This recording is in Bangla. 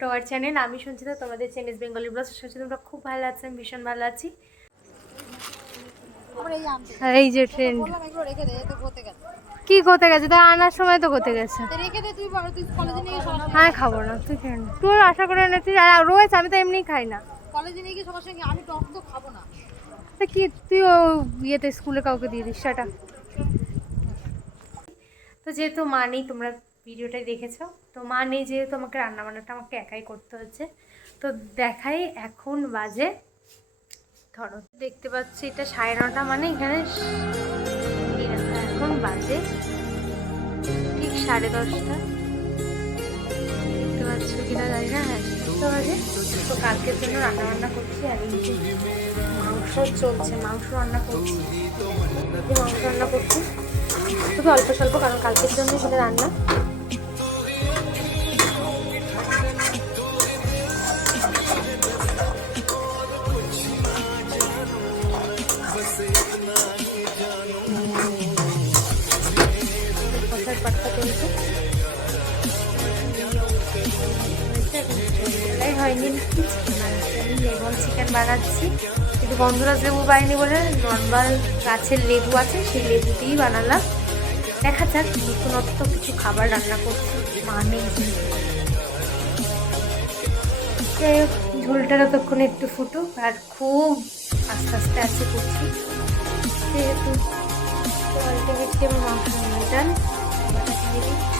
To our channel. আমি সঞ্চিতা, তোমাদের চ্যানেল বেঙ্গলি ব্লগ। শুনছি তোমরা খুব ভালো আছো, আমি ভীষণ ভালো আছি। আর এই যে ট্রেন কি কোথায় গেছে? তা আনার সময় তো কোথায় গেছে। হ্যাঁ খাবো না, তুই খেয়ে নে। তুই আশা করে এনেছিস আর রয়েছে, আমি তো এমনি খাই না। কলেজে নিয়ে গিয়ে সবার সঙ্গে আমি টক তো খাবো না। তা কি তুই ও ইয়েতে স্কুলে কাউকে দিয়ে দিস সেটা। তো যেহেতু মা নেই, তোমরা ভিডিওটাই দেখেছো, তো মা নেই যেহেতু আমাকে রান্নাবান্নাটা আমাকে একাই করতে হচ্ছে। তো দেখাই এখন বাজে, ধরো দেখতে পাচ্ছি এটা 9:30, মানে এখানে এখন বাজে ঠিক 10:30। দেখতে পাচ্ছ কিনা জানি না, হ্যাঁ 10টা বাজে। তো কালকের জন্য রান্নাবান্না করছি। আর এই যে মাংস চলছে, মাংস রান্না করছি, মাংস রান্না করছি শুধু অল্প স্বল্প, কারণ কালকের জন্য সেটা রান্না। কষার পাটটা চলছে, হয়নি লেমন চিকেন বানাচ্ছি, কিন্তু গন্ধরাজ লেবু পাইনি বলে নর্মাল গাছের লেবু আছে, সেই লেবু দিয়েই বানালাম। দেখা যাক, নতুনত্ব কিছু খাবার রান্না করছি, মা নেই। যাই হোক, ঝোলটা ততক্ষণে একটু ফুটুক, আর খুব আস্তে আস্তে আছে করছি যেহেতু। তো আলটিমেটলি আমার মাংস নিয়ে যান দিয়ে দিই।